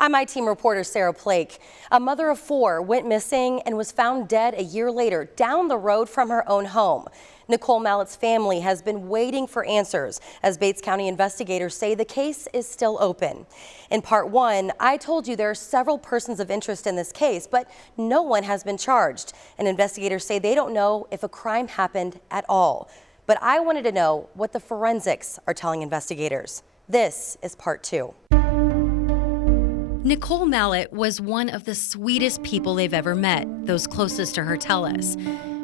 I'm my team reporter Sarah Plake. A mother of 4 went missing and was found dead a year later down the road from her own home. Nicole Mallatt's family has been waiting for answers as Bates County investigators say the case is still open. In part 1, I told you there are several persons of interest in this case, but no one has been charged. And investigators say they don't know if a crime happened at all. But I wanted to know what the forensics are telling investigators. This is part 2. Nicole Mallatt was one of the sweetest people they've ever met, those closest to her tell us.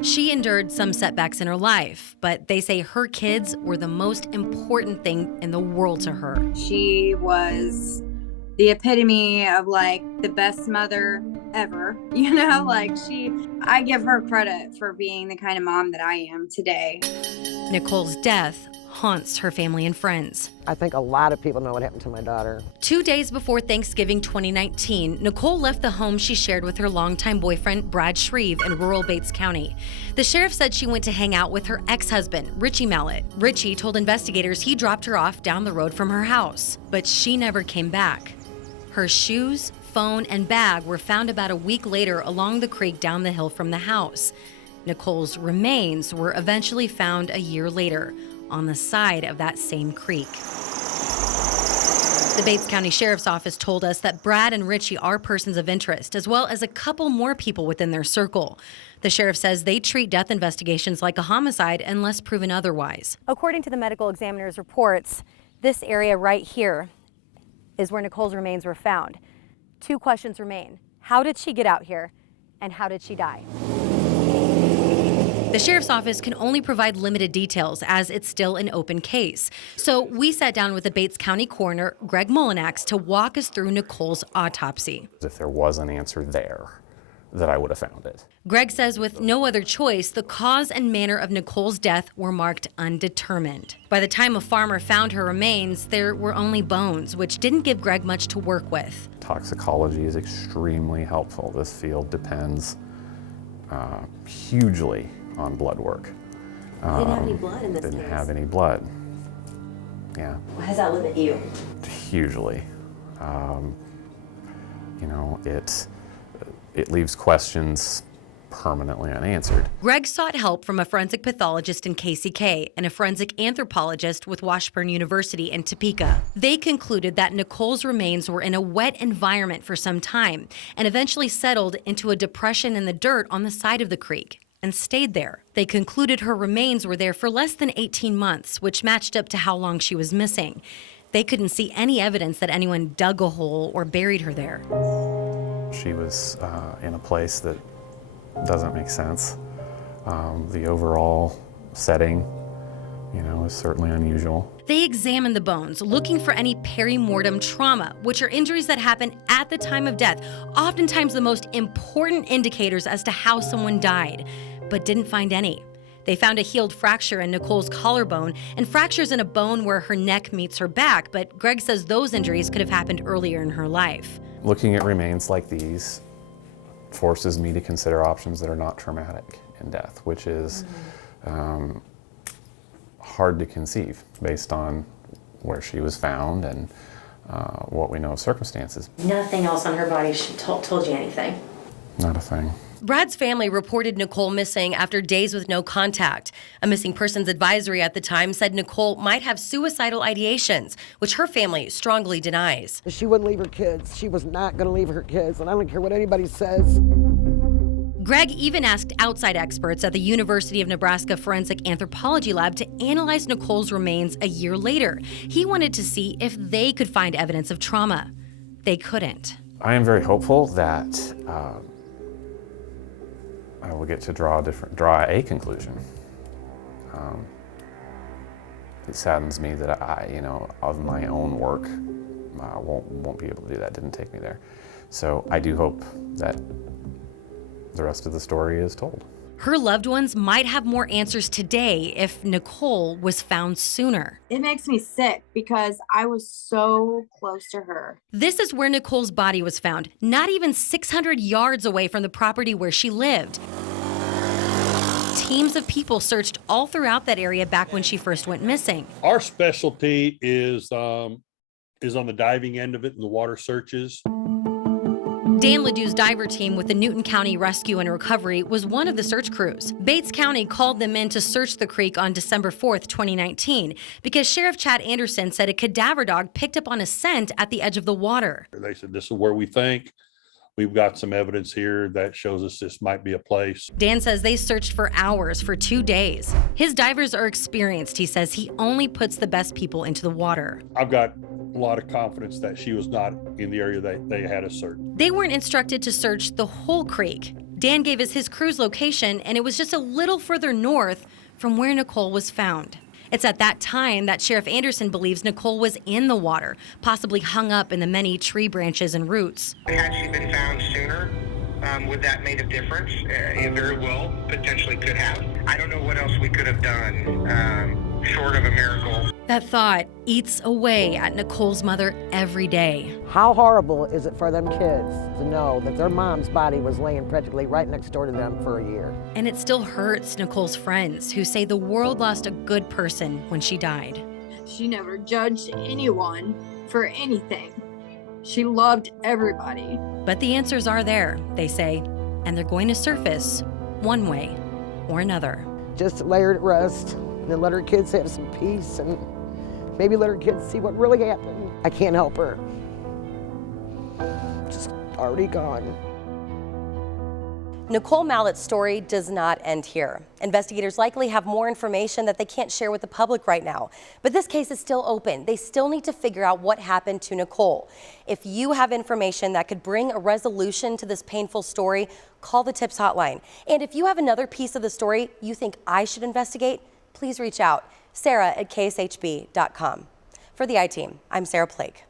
She endured some setbacks in her life, but they say her kids were the most important thing in the world to her. She was the epitome of like the best mother ever, I give her credit for being the kind of mom that I am today. Nicole's death haunts her family and friends. I think a lot of people know what happened to my daughter. 2 days before Thanksgiving 2019, Nicole left the home she shared with her longtime boyfriend, Brad Shreve, in rural Bates County. The sheriff said she went to hang out with her ex-husband, Richie Mallatt. Richie told investigators he dropped her off down the road from her house, but she never came back. Her shoes, phone, and bag were found about a week later along the creek down the hill from the house. Nicole's remains were eventually found a year later on the side of that same creek. The Bates County Sheriff's Office told us that Brad and Richie are persons of interest, as well as a couple more people within their circle. The sheriff says they treat death investigations like a homicide unless proven otherwise. According to the medical examiner's reports, this area right here is where Nicole's remains were found. 2 questions remain. How did she get out here, and how did she die? The sheriff's office can only provide limited details as it's still an open case. So we sat down with the Bates County coroner, Greg Mullinax, to walk us through Nicole's autopsy. If there was an answer there, that I would have found it. Greg says with no other choice, the cause and manner of Nicole's death were marked undetermined. By the time a farmer found her remains, there were only bones, which didn't give Greg much to work with. Toxicology is extremely helpful. This field depends hugely on blood work. Didn't have any blood in this Didn't case. have any blood. Yeah. How does that limit you? Hugely. It leaves questions permanently unanswered. Greg sought help from a forensic pathologist in KCK and a forensic anthropologist with Washburn University in Topeka. They concluded that Nicole's remains were in a wet environment for some time and eventually settled into a depression in the dirt on the side of the creek and stayed there. They concluded her remains were there for less than 18 months, which matched up to how long she was missing. They couldn't see any evidence that anyone dug a hole or buried her there. She was in a place that doesn't make sense. The overall setting, is certainly unusual. They examined the bones, looking for any perimortem trauma, which are injuries that happen at the time of death, oftentimes the most important indicators as to how someone died, but didn't find any. They found a healed fracture in Nicole's collarbone and fractures in a bone where her neck meets her back, but Greg says those injuries could have happened earlier in her life. Looking at remains like these forces me to consider options that are not traumatic in death, which is hard to conceive based on where she was found and what we know of circumstances. Nothing else on her body told you anything? Not a thing. Brad's family reported Nicole missing after days with no contact. A missing persons advisory at the time said Nicole might have suicidal ideations, which her family strongly denies. She wouldn't leave her kids. She was not going to leave her kids, and I don't care what anybody says. Greg even asked outside experts at the University of Nebraska Forensic Anthropology Lab to analyze Nicole's remains a year later. He wanted to see if they could find evidence of trauma. They couldn't. I am very hopeful that I will get to draw a conclusion. It saddens me that I, of my own work, won't be able to do that. Didn't take me there. So I do hope that the rest of the story is told. Her loved ones might have more answers today if Nicole was found sooner. It makes me sick because I was so close to her. This is where Nicole's body was found, not even 600 yards away from the property where she lived. Teams of people searched all throughout that area back when she first went missing. Our specialty is is on the diving end of it in the water searches. Dan Ledoux's diver team with the Newton County Rescue and Recovery was one of the search crews. Bates County called them in to search the creek on December 4th, 2019, because Sheriff Chad Anderson said a cadaver dog picked up on a scent at the edge of the water. They said, this is where we think. We've got some evidence here that shows us this might be a place. Dan says they searched for hours for 2 days. His divers are experienced. He says he only puts the best people into the water. I've got a lot of confidence that she was not in the area that they had us search. They weren't instructed to search the whole creek. Dan gave us his crew's location, and it was just a little further north from where Nicole was found. It's at that time that Sheriff Anderson believes Nicole was in the water, possibly hung up in the many tree branches and roots. Had she been found sooner, would that made a difference? It very well potentially could have. I don't know what else we could have done short of a miracle. That thought eats away at Nicole's mother every day. How horrible is it for them kids to know that their mom's body was laying practically right next door to them for a year? And it still hurts Nicole's friends, who say the world lost a good person when she died. She never judged anyone for anything. She loved everybody. But the answers are there, they say, and they're going to surface one way or another. Just lay her to rest and then let her kids have some peace and maybe let her kids see what really happened. I can't help her. Just already gone. Nicole Mallatt's story does not end here. Investigators likely have more information that they can't share with the public right now. But this case is still open. They still need to figure out what happened to Nicole. If you have information that could bring a resolution to this painful story, call the TIPS hotline. And if you have another piece of the story you think I should investigate, please reach out. Sarah at kshb.com. For the I-Team, I'm Sarah Plake.